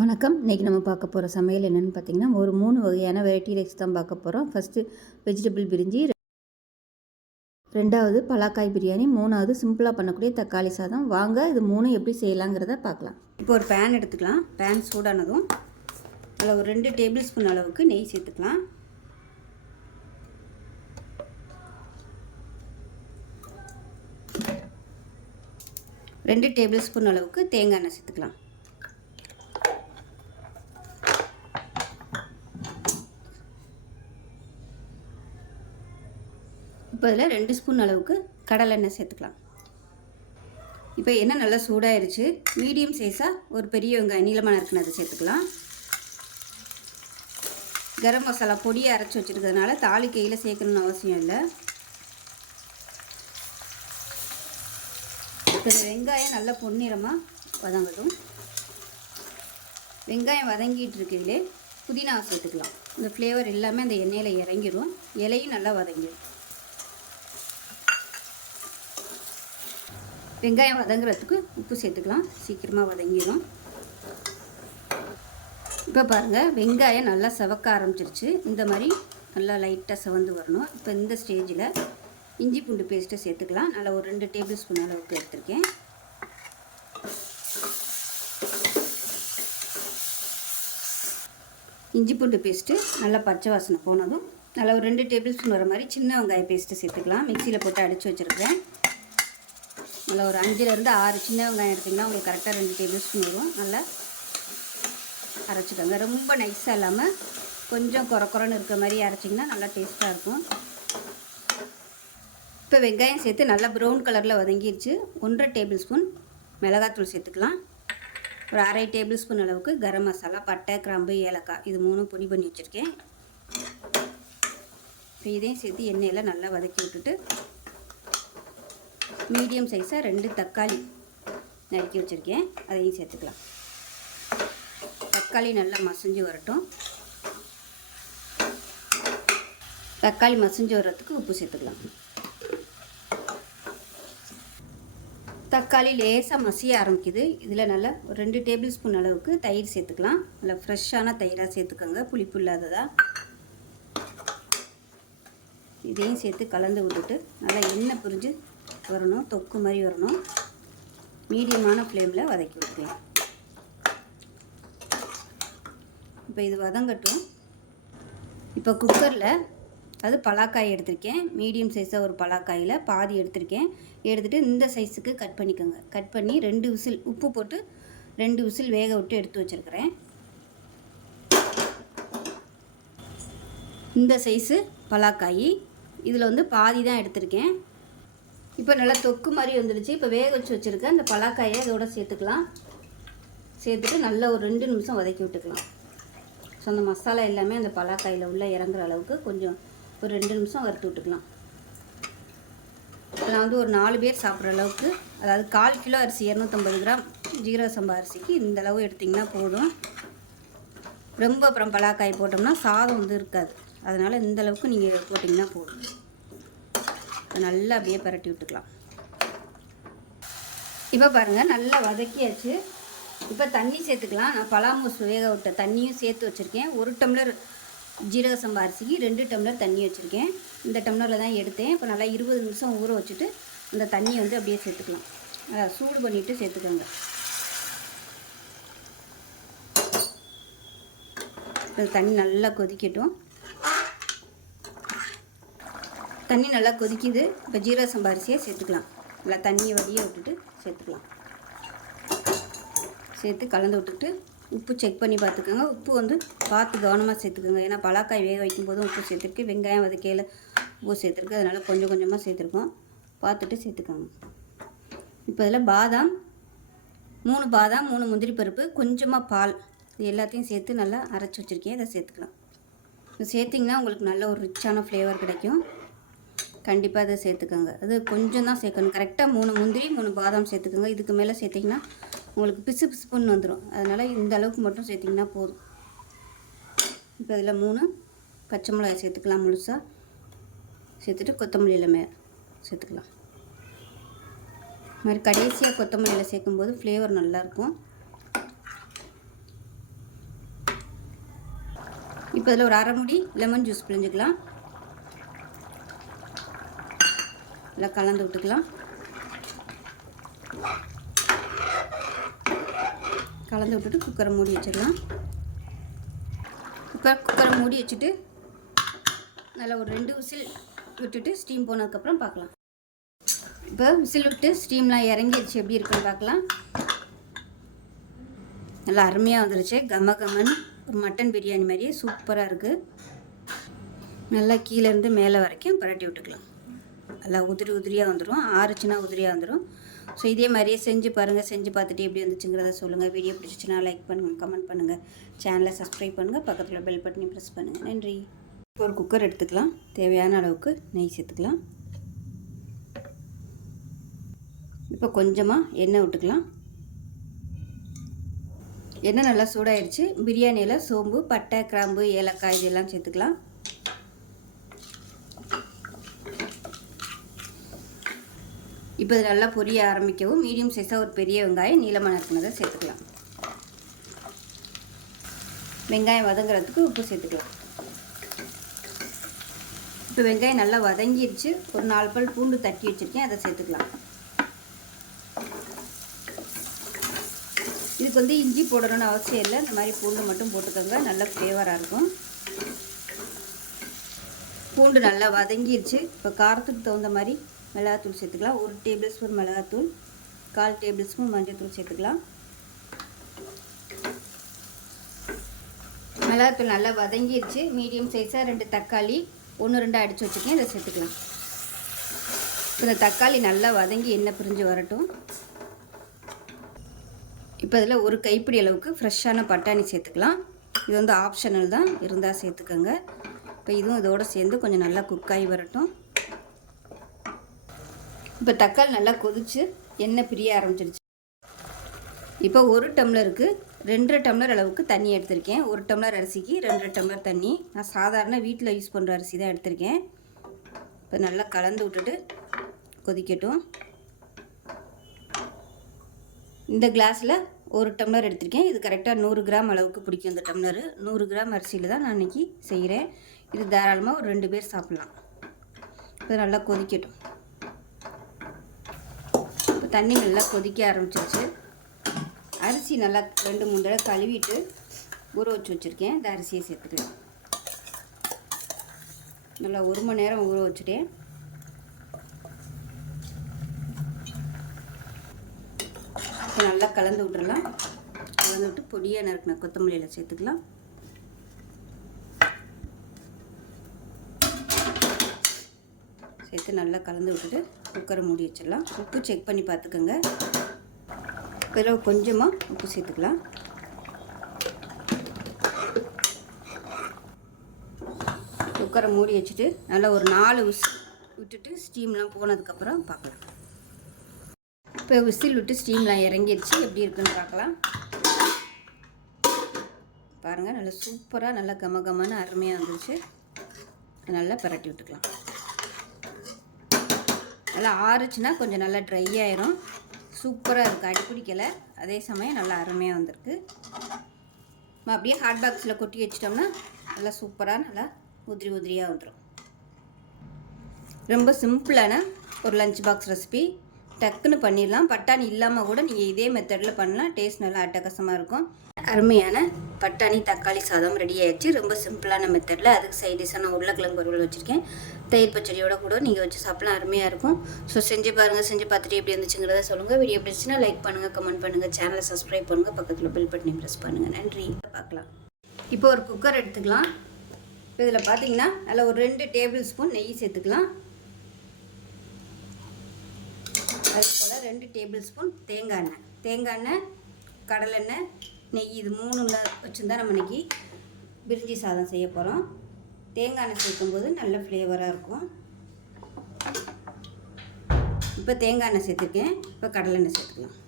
வணக்கம். இன்றைக்கி நம்ம பார்க்க போகிற சமையல் என்னென்னு பார்த்தீங்கன்னா, ஒரு 3 வகையான வெரைட்டி ரைஸ் தான் பார்க்க போகிறோம். ஃபஸ்ட்டு வெஜிடபிள் பிரிஞ்சி, 2வது பலாக்காய் பிரியாணி, 3வது சிம்பிளாக பண்ணக்கூடிய தக்காளி சாதம். வாங்க இது 3 எப்படி செய்யலாங்கிறத பார்க்கலாம். இப்போ ஒரு பேன் எடுத்துக்கலாம். பேன் சூடானதும் அதில் ஒரு 2 டேபிள் ஸ்பூன் அளவுக்கு நெய் சேர்த்துக்கலாம். ரெண்டு டேபிள் ஸ்பூன் அளவுக்கு தேங்காய் எண்ணெய் சேர்த்துக்கலாம். இப்போ இதில் 2 ஸ்பூன் அளவுக்கு கடலை எண்ணெய் சேர்த்துக்கலாம். இப்போ எண்ணெய் நல்லா சூடாயிருச்சு. மீடியம் சைஸாக ஒரு பெரிய வெங்காயம் நீளமாக நறுக்குன்னு அதை சேர்த்துக்கலாம். கரம் மசாலா பொடியை அரைச்சி வச்சுருக்கிறதுனால தாளிக்கையில் சேர்க்கணுன்னு அவசியம் இல்லை. இப்போ இந்த வெங்காயம் நல்லா பொன்னிறமாக வதங்கட்டும். வெங்காயம் வதங்கிட்டு இருக்கையிலே புதினாவை சேர்த்துக்கலாம். இந்த ஃப்ளேவர் எல்லாமே அந்த எண்ணெயில் இறங்கிடும். இலையும் நல்லா வதங்கிடும். வெங்காயம் வதங்குறதுக்கு உப்பு சேர்த்துக்கலாம். சீக்கிரமாக வதங்கிடும். இப்போ பாருங்கள், வெங்காயம் நல்லா செவக்க ஆரம்பிச்சிருச்சு. இந்த மாதிரி நல்லா லைட்டாக செவந்து வரணும். இப்போ இந்த ஸ்டேஜில் இஞ்சி பூண்டு பேஸ்ட்டை சேர்த்துக்கலாம். நல்லா ஒரு 2 டேபிள் ஸ்பூன் அளவுக்கு எடுத்துருக்கேன். இஞ்சி பூண்டு பேஸ்ட்டு நல்லா பச்சை வாசனை போனதும் நல்லா ஒரு 2 டேபிள் ஸ்பூன் வர மாதிரி சின்ன வெங்காய பேஸ்ட்டு சேர்த்துக்கலாம். மிக்சியில் போட்டு அடித்து வச்சுருக்கேன். நல்லா ஒரு 5லேருந்து 6 சின்ன வெங்காயம் எடுத்திங்கன்னா உங்களுக்கு கரெக்டாக 2 டேபிள் ஸ்பூன் வரும். நல்லா அரைச்சிக்கோங்க. ரொம்ப நைஸாக இல்லாமல் கொஞ்சம் குறன்னு இருக்கிற மாதிரி அரைச்சிங்கன்னா நல்லா டேஸ்ட்டாக இருக்கும். இப்போ வெங்காயம் சேர்த்து நல்லா ப்ரௌன் கலரில் வதங்கிடுச்சு. 1.5 டேபிள் ஸ்பூன் மிளகாத்தூள் சேர்த்துக்கலாம். ஒரு 1/2 டேபிள் ஸ்பூன் அளவுக்கு கரம் மசாலா, பட்டை, கிராம்பு, ஏலக்காய் இது 3 பொடி பண்ணி வச்சுருக்கேன். இப்போ இதையும் சேர்த்து எண்ணெயில் நல்லா வதக்கி விட்டுட்டு மீடியம் சைஸாக 2 தக்காளி நறுக்கி வச்சுருக்கேன். அதையும் சேர்த்துக்கலாம். தக்காளி நல்லா மசிஞ்சு வரட்டும். தக்காளி மசிஞ்சு வர்றதுக்கு உப்பு சேர்த்துக்கலாம். தக்காளி லேசாக மசிய ஆரம்பிக்குது. இதில் நல்லா ஒரு 2 டேபிள் ஸ்பூன் அளவுக்கு தயிர் சேர்த்துக்கலாம். நல்லா ஃப்ரெஷ்ஷான தயிராக சேர்த்துக்கோங்க, புளிப்பு இல்லாததாக. இதையும் சேர்த்து கலந்து விட்டுட்டு நல்லா எண்ணெய் பிரிஞ்சு வரணும், தொக்கு மாதிரி வரணும். மீடியமான ஃப்ளேமில் வதக்கி விட்டுக்கலாம். இப்போ இது வதங்கட்டும். இப்போ குக்கரில் அது பலாக்காய் எடுத்திருக்கேன். மீடியம் சைஸாக ஒரு பலாக்காயில் பாதி எடுத்திருக்கேன். எடுத்துகிட்டு இந்த சைஸுக்கு கட் பண்ணிக்கோங்க. கட் பண்ணி 2 விசில் உப்பு போட்டு 2 விசில் வேக விட்டு எடுத்து வச்சுருக்கிறேன். இந்த சைஸு பலாக்காய் இதில் வந்து பாதி தான் எடுத்திருக்கேன். இப்போ நல்லா தொக்கு மாதிரி வந்துடுச்சு. இப்போ வேக வச்சு வச்சுருக்கேன் இந்த பலாக்காயை இதோட சேர்த்துக்கலாம். சேர்த்துட்டு நல்லா ஒரு 2 நிமிஷம் வதக்கி விட்டுக்கலாம். ஸோ அந்த மசாலா எல்லாமே அந்த பலாக்காயில் உள்ள இறங்குற அளவுக்கு கொஞ்சம் ஒரு 2 நிமிஷம் வறுத்து விட்டுக்கலாம். இப்போ நான் வந்து ஒரு 4 பேர் சாப்பிட்ற அளவுக்கு, அதாவது 1/4 கிலோ அரிசி 250 கிராம் ஜீரக சம்பா அரிசிக்கு இந்த அளவு எடுத்திங்கன்னா போதும். ரொம்ப அப்புறம் பலாக்காய் போட்டோம்னா சாதம் வந்து இருக்காது. அதனால் இந்த அளவுக்கு நீங்கள் போட்டிங்கன்னா போதும். நல்லா அப்படியே பரட்டி விட்டுக்கலாம். இப்போ பாருங்கள், நல்லா வதக்கியாச்சு. இப்போ தண்ணி சேர்த்துக்கலாம். நான் பலாமூஸ் வேக விட்ட தண்ணியும் சேர்த்து வச்சுருக்கேன். 1 டம்ளர் ஜீரக சம்பா அரிசிக்கு 2 டம்ளர் தண்ணி வச்சுருக்கேன். இந்த டம்ளரில் தான் எடுத்தேன். இப்போ நல்லா 20 நிமிஷம் ஊற வச்சுட்டு இந்த தண்ணியை வந்து அப்படியே சேர்த்துக்கலாம். சூடு பண்ணிவிட்டு சேர்த்துக்கோங்க. இப்போ தண்ணி நல்லா கொதிக்கட்டும். தண்ணி நல்லா கொதிக்குது. இப்போ ஜீரக சம்பா அரிசியை சேர்த்துக்கலாம். நல்லா தண்ணியை வடிய விட்டுட்டு சேர்த்துக்கலாம். சேர்த்து கலந்து விட்டுட்டு உப்பு செக் பண்ணி பார்த்துக்கோங்க. உப்பு வந்து பார்த்து கவனமாக சேர்த்துக்கோங்க. ஏன்னா பலாக்காய் வேக வைக்கும்போதும் உப்பு சேர்த்துருக்கு, வெங்காயம் வதக்கையில் உப்பு சேர்த்துருக்கு. அதனால் கொஞ்சம் கொஞ்சமாக சேர்த்துருக்கோம். பார்த்துட்டு சேர்த்துக்கோங்க. இப்போ இதில் பாதாம் 3 பாதாம், 3 முந்திரி பருப்பு, கொஞ்சமாக பால், இது எல்லாத்தையும் சேர்த்து நல்லா அரைச்சி வச்சுருக்கேன். இதை சேர்த்துக்கலாம். இது சேர்த்திங்கன்னா உங்களுக்கு நல்ல ஒரு ரிச்சான ஃப்ளேவர் கிடைக்கும். கண்டிப்பாக அதை சேர்த்துக்கோங்க. அது கொஞ்சம் தான் சேர்க்கணும். கரெக்டாக 3 முந்திரி 3 பாதாம் சேர்த்துக்கோங்க. இதுக்கு மேலே சேர்த்திங்கன்னா உங்களுக்கு பிசு பிசுப்புன்னு வந்துடும். அதனால் இந்த அளவுக்கு மட்டும் சேர்த்திங்கன்னா போதும். இப்போ இதில் 3 பச்சை மிளகாய் சேர்த்துக்கலாம். முழுசாக சேர்த்துட்டு கொத்தமல்லியில் சேர்த்துக்கலாம். இது மாதிரி கடைசியாக கொத்தமல்லியில் சேர்க்கும்போது ஃப்ளேவர் நல்லாயிருக்கும். இப்போ இதில் ஒரு அரை மூடி லெமன் ஜூஸ் பிழிஞ்சுக்கலாம். நல்லா கலந்து விட்டுக்கலாம். கலந்து விட்டுட்டு குக்கரை மூடி வச்சிடலாம். இப்போ குக்கரை மூடி வச்சுட்டு நல்லா ஒரு 2 விசில் விட்டுட்டு ஸ்டீம் போனதுக்கப்புறம் பார்க்கலாம். இப்போ விசில் விட்டு ஸ்டீம்லாம் இறங்கிடுச்சு, எப்படி இருக்குன்னு பார்க்கலாம். நல்லா அருமையாக வந்துருச்சு. கம கமன்னு ஒரு மட்டன் பிரியாணி மாதிரியே சூப்பராக இருக்குது. நல்லா கீழேருந்து மேலே வரைக்கும் பரட்டி விட்டுக்கலாம். நல்லா உதிரியாக வந்துடும். ஆறுச்சுன்னா உதிரியாக வந்துடும். ஸோ இதே மாதிரியே செஞ்சு பாருங்கள். செஞ்சு பார்த்துட்டு எப்படி வந்துச்சுங்கிறத சொல்லுங்கள். வீடியோ பிடிச்சிச்சுன்னா லைக் பண்ணுங்கள், கமெண்ட் பண்ணுங்கள், சேனலை சப்ஸ்கிரைப் பண்ணுங்கள், பக்கத்தில் பெல் பட்டனை ப்ரெஸ் பண்ணுங்கள். நன்றி. இப்போ ஒரு குக்கர் எடுத்துக்கலாம். தேவையான அளவுக்கு நெய் சேர்த்துக்கலாம். இப்போ கொஞ்சமாக எண்ணெய் விட்டுக்கலாம். எண்ணெய் நல்லா சூடாயிடுச்சு. பிரியாணியில் சோம்பு, பட்டை, கிராம்பு, ஏலக்காய் இதெல்லாம் சேர்த்துக்கலாம். இப்போ இது நல்லா பொரிய ஆரம்பிக்கவும் மீடியம் சைஸாக ஒரு பெரிய வெங்காயம் நீளமாக நறுக்குனதை சேர்த்துக்கலாம். வெங்காயம் வதங்குறதுக்கு உப்பு சேர்த்துக்கலாம். இப்போ வெங்காயம் நல்லா வதங்கிடுச்சு. ஒரு 4 பல் பூண்டு தட்டி வச்சுருக்கேன், அதை சேர்த்துக்கலாம். இதுக்கு வந்து இஞ்சி போடணும்னு அவசியம் இல்லை. இந்த மாதிரி பூண்டு மட்டும் போட்டுக்கோங்க, நல்ல ஃப்ளேவராக இருக்கும். பூண்டு நல்லா வதங்கிடுச்சு. இப்போ காரத்துக்கு தகுந்த மாதிரி மிளகாத்தூள் சேர்த்துக்கலாம். 1 டேபிள் ஸ்பூன் மிளகாத்தூள், 1/4 டேபிள் ஸ்பூன் மஞ்சள்தூள் சேர்த்துக்கலாம். மிளகாத்தூள் நல்லா வதங்கிடுச்சு. மீடியம் சைஸாக 2 தக்காளி 1-2 அடித்து வச்சுருக்கேன், இதை சேர்த்துக்கலாம். இந்த தக்காளி நல்லா வதங்கி எண்ணெய் பிரிஞ்சு வரட்டும். இப்போ இதில் ஒரு கைப்பிடி அளவுக்கு ஃப்ரெஷ்ஷான பட்டாணி சேர்த்துக்கலாம். இது வந்து ஆப்ஷனல் தான், இருந்தால் சேர்த்துக்கோங்க. இப்போ இதுவும் இதோடு சேர்ந்து கொஞ்சம் நல்லா குக்காகி வரட்டும். இப்போ தக்காளி நல்லா கொதிச்சு எண்ணெய் பிரிய ஆரம்பிச்சிருச்சு. இப்போ 1 டம்ளருக்கு 2 டம்ளர் அளவுக்கு தண்ணி எடுத்திருக்கேன். 1 டம்ளர் அரிசிக்கு 2 டம்ளர் தண்ணி. நான் சாதாரண வீட்டில் யூஸ் பண்ணுற அரிசி தான் எடுத்திருக்கேன். இப்போ நல்லா கலந்து விட்டுட்டு கொதிக்கட்டும். இந்த கிளாஸில் 1 டம்ளர் எடுத்திருக்கேன். இது கரெக்டாக 100 கிராம் அளவுக்கு பிடிக்கும். இந்த டம்ளரு 100 கிராம் அரிசியில் தான் நான் இன்றைக்கி செய்கிறேன். இது தாராளமாக ஒரு 2 பேர் சாப்பிட்லாம். இப்போ நல்லா கொதிக்கட்டும். இப்போ தண்ணி நல்லா கொதிக்க ஆரம்பிச்சிருச்சு. அரிசி நல்லா 2-3 தடவை கழுவிட்டு ஊற வச்சு வச்சுருக்கேன். இந்த அரிசியை சேர்த்துக்கலாம். நல்லா 1 மணி நேரம் ஊற வச்சுட்டேன். இப்போ நல்லா கலந்து விட்டுறலாம். கலந்து விட்டு பொடியாக நறுக்கின கொத்தமல்லியில் சேர்த்துக்கலாம். சேர்த்து நல்லா கலந்து விட்டுட்டு குக்கரை மூடி வச்சிடலாம். உப்பு செக் பண்ணி பார்த்துக்கோங்க. இதில் கொஞ்சமாக உப்பு சேர்த்துக்கலாம். குக்கரை மூடி வச்சுட்டு நல்லா ஒரு 4 விசில் விட்டுட்டு ஸ்டீம்லாம் போனதுக்கப்புறம் பார்க்கலாம். இப்போ விசில் விட்டு ஸ்டீம்லாம் இறங்கிடுச்சு, எப்படி இருக்குன்னு பார்க்கலாம். பாருங்கள், நல்லா சூப்பராக நல்லா கமகமான அருமையாக வந்துருச்சு. நல்லா பரட்டி விட்டுக்கலாம். நல்லா ஆறுச்சுன்னா கொஞ்சம் நல்லா ட்ரை ஆயிரும். சூப்பராக இருக்குது, அடிப்பிடிக்கலை. அதே சமயம் நல்லா அருமையாக வந்திருக்கு. நம்ம அப்படியே ஹாட் பாக்ஸில் கொட்டி வச்சிட்டோம்னா நல்லா சூப்பராக நல்லா உதிரியாக வந்துடும். ரொம்ப சிம்பிளான ஒரு லஞ்ச் பாக்ஸ் ரெசிபி. டக்குன்னு பண்ணிடலாம். பட்டாணி இல்லாமல் கூட நீங்கள் இதே மெத்தடில் பண்ணலாம். டேஸ்ட் நல்லா அட்டகாசமாக இருக்கும். அருமையான பட்டாணி தக்காளி சாதம் ரெடி ஆகிடுச்சு. ரொம்ப சிம்பிளான மெத்தடில். அதுக்கு சைட் டிஷ்ஷாக நான் உருளைக்கிழங்கு வறுவல் வச்சுருக்கேன். தயிர் பச்சடியோட கூட நீங்கள் வச்சு சாப்பிடலாம், அருமையாக இருக்கும். ஸோ செஞ்சு பாருங்கள். செஞ்சு பார்த்துட்டு எப்படி இருந்துச்சுங்கிறத சொல்லுங்கள். வீடியோ பிடிச்சுன்னா லைக் பண்ணுங்கள், கமெண்ட் பண்ணுங்கள், சேனலை சப்ஸ்கிரைப் பண்ணுங்கள், பக்கத்தில் பெல் பட்டனை ப்ரெஸ் பண்ணுங்கள். நன்றி. பார்க்கலாம். இப்போ ஒரு குக்கர் எடுத்துக்கலாம். இப்போ இதில் பார்த்தீங்கன்னா அதில் ஒரு 2 டேபிள் ஸ்பூன் நெய் சேர்த்துக்கலாம். அதுபோல் 2 டேபிள் ஸ்பூன் தேங்காய் எண்ணெய், கடலெண்ணெய், நெய், இது 3 வச்சுருந்தா நம்ம இன்றைக்கி பிரிஞ்சி சாதம் செய்ய போகிறோம். தேங்காய் எண்ணெய் சேர்க்கும்போது நல்ல ஃப்ளேவராக இருக்கும். இப்போ தேங்காய் எண்ணெய் சேர்த்துருக்கேன். இப்போ கடலெண்ணெய் சேர்த்துக்கலாம்.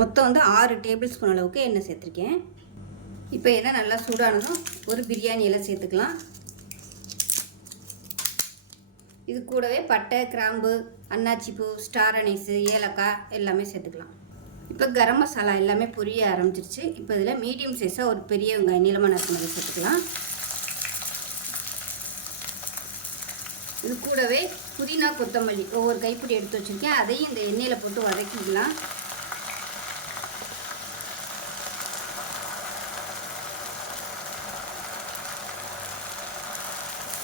மொத்தம் வந்து 6 டேபிள் ஸ்பூன் அளவுக்கு எண்ணெய் சேர்த்துருக்கேன். இப்போ எண்ணெய் நல்லா சூடானதும் ஒரு பிரியாணி இலை சேர்த்துக்கலாம். இது கூடவே பட்டை, கிராம்பு, அன்னாச்சி பூ, ஸ்டார் அனீஸு, ஏலக்காய் எல்லாமே சேர்த்துக்கலாம். இப்போ கரம் மசாலா எல்லாமே பொரிய ஆரம்பிச்சிருச்சு. இப்போ இதில் மீடியம் சைஸாக ஒரு பெரிய வெங்காயம் நீளமாக நறுக்குனதை சேர்த்துக்கலாம். இது கூடவே புதினா, கொத்தமல்லி ஒவ்வொரு கைப்பிடி எடுத்து வச்சுருக்கேன். அதையும் இந்த எண்ணெயில் போட்டு வதக்கிக்கலாம்.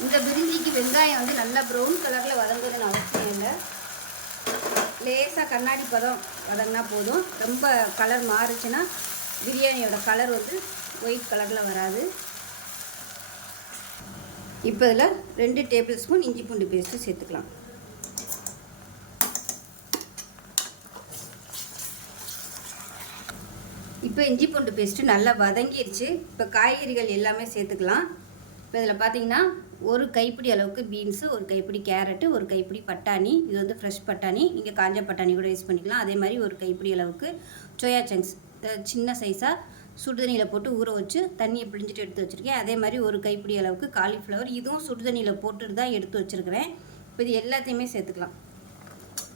இந்த பிரிஞ்சிக்கு வெங்காயம் வந்து நல்லா ப்ரௌன் கலரில் வதங்குதுன்னு அவசியம் இல்லை. லேசாக கண்ணாடி பதம் வதங்கினா போதும். ரொம்ப கலர் மாறுச்சுன்னா பிரியாணியோட கலர் வந்து ஒயிட் கலரில் வராது. இப்போ இதில் 2 டேபிள் ஸ்பூன் இஞ்சி பூண்டு பேஸ்ட்டு சேர்த்துக்கலாம். இப்போ இஞ்சி பூண்டு பேஸ்ட்டு நல்லா வதங்கிடுச்சு. இப்போ காய்கறிகள் எல்லாமே சேர்த்துக்கலாம். இப்போ இதில் பார்த்தீங்கன்னா ஒரு கைப்பிடி அளவுக்கு பீன்ஸு, ஒரு கைப்பிடி கேரட்டு, ஒரு கைப்பிடி பட்டாணி. இது வந்து ஃப்ரெஷ் பட்டாணி, நீங்கள் காஞ்ச பட்டாணி கூட யூஸ் பண்ணிக்கலாம். அதே மாதிரி ஒரு கைப்பிடி அளவுக்கு சோயா சங்க்ஸ் சின்ன சைஸாக சுடுதண்ணியில் போட்டு ஊற வச்சு தண்ணியை பிழிஞ்சிட்டு எடுத்து வச்சுருக்கேன். அதே மாதிரி ஒரு கைப்பிடி அளவுக்கு காலிஃப்ளவர், இதுவும் சுடுதண்ணியில் போட்டுட்டு தான் எடுத்து வச்சுருக்கிறேன். இப்போ இது எல்லாத்தையுமே சேர்த்துக்கலாம்.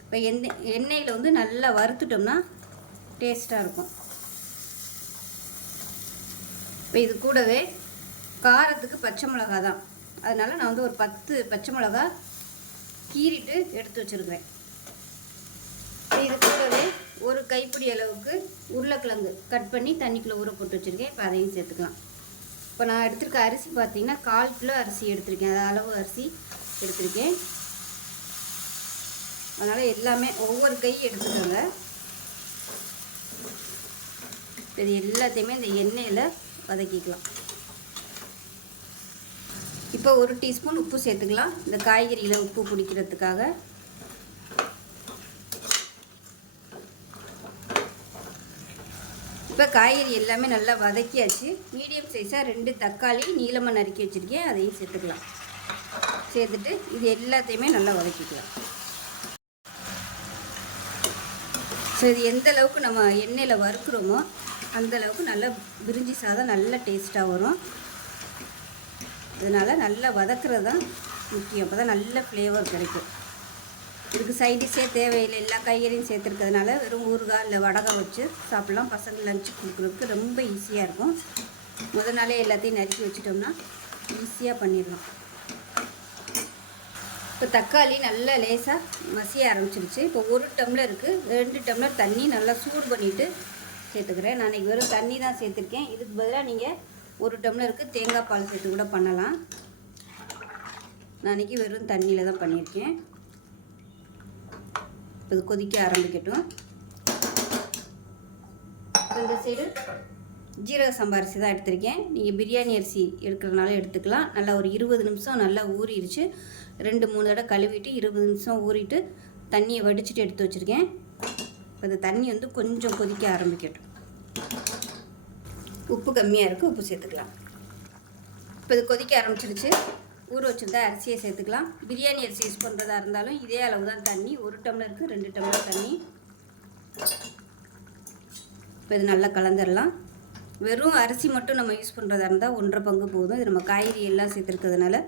இப்போ எண்ணெயில் வந்து நல்லா வறுத்துட்டோம்னா டேஸ்ட்டாக இருக்கும். இப்போ இது கூடவே காரத்துக்கு பச்சை மிளகா தான், அதனால் நான் வந்து ஒரு 10 பச்சை மிளகா கீறிட்டு எடுத்து வச்சுருக்கிறேன். இது கூடவே ஒரு கைப்பிடி அளவுக்கு உருளைக்கிழங்கு கட் பண்ணி தண்ணிக்குள்ளே ஊற போட்டு வச்சுருக்கேன். இப்போ அதையும் சேர்த்துக்கலாம். இப்போ நான் எடுத்துருக்க அரிசி பார்த்திங்கன்னா 1/4 கிலோ அரிசி எடுத்திருக்கேன். அது அளவு அரிசி எடுத்திருக்கேன். அதனால் எல்லாமே ஒவ்வொரு கை எடுத்துக்கோங்க. இது எல்லாத்தையுமே இந்த எண்ணெயில் வதக்கிக்கலாம். இப்போ 1 டீஸ்பூன் உப்பு சேர்த்துக்கலாம், இந்த காய்கறியில் உப்பு பிடிக்கிறதுக்காக. இப்போ காய்கறி எல்லாமே நல்லா வதக்கியாச்சு. மீடியம் சைஸாக 2 தக்காளி நீளமாக நறுக்கி வச்சுருக்கேன், அதையும் சேர்த்துக்கலாம். சேர்த்துட்டு இது எல்லாத்தையுமே நல்லா வதக்கிக்கலாம். ஸோ இது எந்த அளவுக்கு நம்ம எண்ணெயில் வறுக்கிறோமோ அந்தளவுக்கு நல்லா பிரிஞ்சி சாதம் நல்ல டேஸ்ட்டாக வரும். இதனால் நல்லா வதக்கிறது தான் முக்கியம். அப்போ தான் நல்ல ஃப்ளேவர் கிடைக்கும். இதுக்கு சைடிஷே தேவையில்லை, எல்லா காய்கறியும் சேர்த்துருக்கிறதுனால வெறும் ஊறுகாய் இல்லை வடகம் வச்சு சாப்பிட்லாம். பசங்க லஞ்சு கொடுக்குறதுக்கு ரொம்ப ஈஸியாக இருக்கும். முதல் நாளே எல்லாத்தையும் நறுக்கி வச்சுட்டோம்னா ஈஸியாக பண்ணிடலாம். இப்போ தக்காளி நல்லா லேசாக மசிய ஆரம்பிச்சிருச்சு. இப்போ 1 டம்ளருக்கு 2 டம்ளர் தண்ணி நல்லா சூடு பண்ணிவிட்டு சேர்த்துக்கிறேன். நான் இன்றைக்கி வெறும் தண்ணி தான் சேர்த்துருக்கேன். இதுக்கு பதிலாக நீங்கள் 1 டம்ளருக்கு தேங்காய் பால் சேர்த்து கூட பண்ணலாம். நான் இன்றைக்கி வெறும் தண்ணியில் தான் பண்ணியிருக்கேன். இது கொதிக்க ஆரம்பிக்கட்டும். இந்த சைடு ஜீரக சம்பா அரிசி தான் எடுத்திருக்கேன். நீங்கள் பிரியாணி அரிசி எடுக்கிறதுனால எடுத்துக்கலாம். நல்லா ஒரு 20 நிமிஷம் நல்லா ஊறிடுச்சு. 2-3 தடவை கழுவிட்டு 20 நிமிஷம் ஊறிட்டு தண்ணியை வடிச்சிட்டு எடுத்து வச்சுருக்கேன். இப்போ இந்த தண்ணி வந்து கொஞ்சம் கொதிக்க ஆரம்பிக்கட்டும். உப்பு கம்மியாக இருக்குது, உப்பு சேர்த்துக்கலாம். இப்போ இது கொதிக்க ஆரம்பிச்சிருச்சு. ஊற வச்சுருந்தா அரிசியை சேர்த்துக்கலாம். பிரியாணி அரிசி யூஸ் பண்ணுறதா இருந்தாலும் இதே அளவு தான் தண்ணி. 1 டம்ளருக்கு 2 டம்ளர் தண்ணி. இப்போ இது நல்லா கலந்துடலாம். வெறும் அரிசி மட்டும் நம்ம யூஸ் பண்ணுறதா இருந்தால் 1.5 பங்கு போதும். இது நம்ம காய்கறி எல்லாம் சேர்த்துருக்கிறதுனால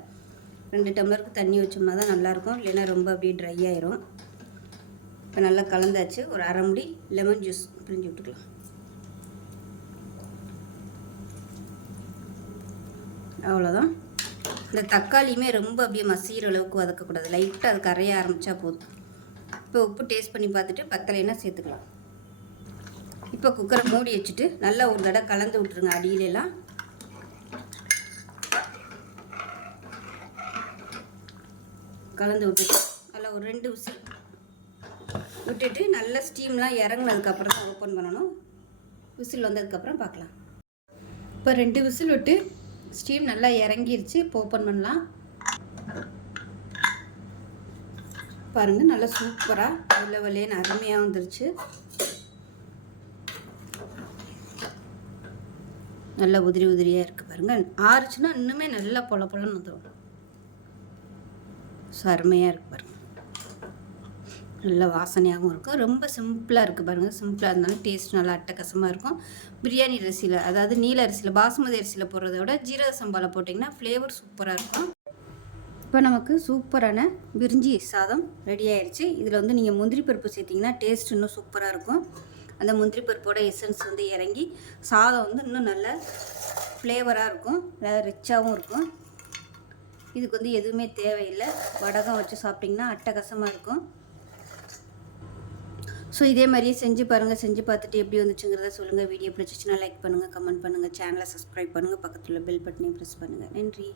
2 டம்ளருக்கு தண்ணி வச்சோம்னா தான் நல்லாயிருக்கும். இல்லைன்னா ரொம்ப அப்படியே ட்ரை ஆயிரும். இப்போ நல்லா கலந்தாச்சு. ஒரு அரை முடி லெமன் ஜூஸ் பிழிஞ்சு விட்டுக்கலாம். அவ்வளோதான். இந்த தக்காளியுமே ரொம்ப அப்படியே மசிகிற அளவுக்கு வதக்கக்கூடாது. லைட்டாக அது கரைய ஆரம்பித்தா போதும். இப்போ உப்பு டேஸ்ட் பண்ணி பார்த்துட்டு பத்தலைன்னா சேர்த்துக்கலாம். இப்போ குக்கரை மூடி வச்சுட்டு நல்லா ஒரு தடவை கலந்து விட்ருங்க. அடியிலெல்லாம் கலந்து விட்டுட்டு நல்லா ஒரு 2 விசில் விட்டுட்டு நல்லா ஸ்டீம்லாம் இறங்கினதுக்கப்புறம் தான் ஓப்பன் பண்ணணும். விசில் வந்ததுக்கப்புறம் பார்க்கலாம். இப்போ 2 விசில் விட்டு ஸ்டீம் நல்லா இறங்கிருச்சு. இப்போ ஓப்பன் பண்ணலாம். பாருங்கள், நல்லா சூப்பராக வெள்ளை வெள்ளையன்னு அருமையாக வந்துருச்சு. நல்லா உதிரி உதிரியாக இருக்குது பாருங்கள். ஆறுச்சுன்னா இன்னுமே நல்லா பொல பொலன்னு வந்துடும். ஸோ அருமையாக இருக்குது பாருங்கள். நல்ல வாசனையாகவும் இருக்கும். ரொம்ப சிம்பிளாக இருக்குது பாருங்கள். சிம்பிளாக இருந்தாலும் டேஸ்ட் நல்லா அட்டகாசமாக இருக்கும். பிரியாணி அரிசியில், அதாவது நீல அரிசியில், பாசுமதி அரிசியில் போடுறத விட ஜீரக சம்பாவில் போட்டிங்கன்னா ஃப்ளேவர் சூப்பராக இருக்கும். இப்போ நமக்கு சூப்பரான பிரிஞ்சி சாதம் ரெடி ஆயிடுச்சு. இதில் வந்து நீங்கள் முந்திரி பருப்பு சேர்த்திங்கன்னா டேஸ்ட் இன்னும் சூப்பராக இருக்கும். அந்த முந்திரி பருப்போட எசன்ஸ் வந்து இறங்கி சாதம் வந்து இன்னும் நல்ல ஃப்ளேவராக இருக்கும், நல்லா ரிச்சாகவும் இருக்கும். இதுக்கு வந்து எதுவுமே தேவையில்லை. வடகம் வச்சு சாப்பிட்டிங்கன்னா அட்டகாசமாக இருக்கும். ஸோ இதே மாதிரியே செஞ்சு பாருங்கள். செஞ்சு பார்த்துட்டு எப்படி வந்துச்சுங்கிறத சொல்லுங்கள். வீடியோ பிடிச்சிச்சுன்னா லைக் பண்ணுங்கள், கமெண்ட் பண்ணுங்கள், சேனலை சப்ஸ்கிரைப் பண்ணுங்கள், பக்கத்தில் பெல் பட்டனையும் ப்ரெஸ் பண்ணுங்கள். நன்றி.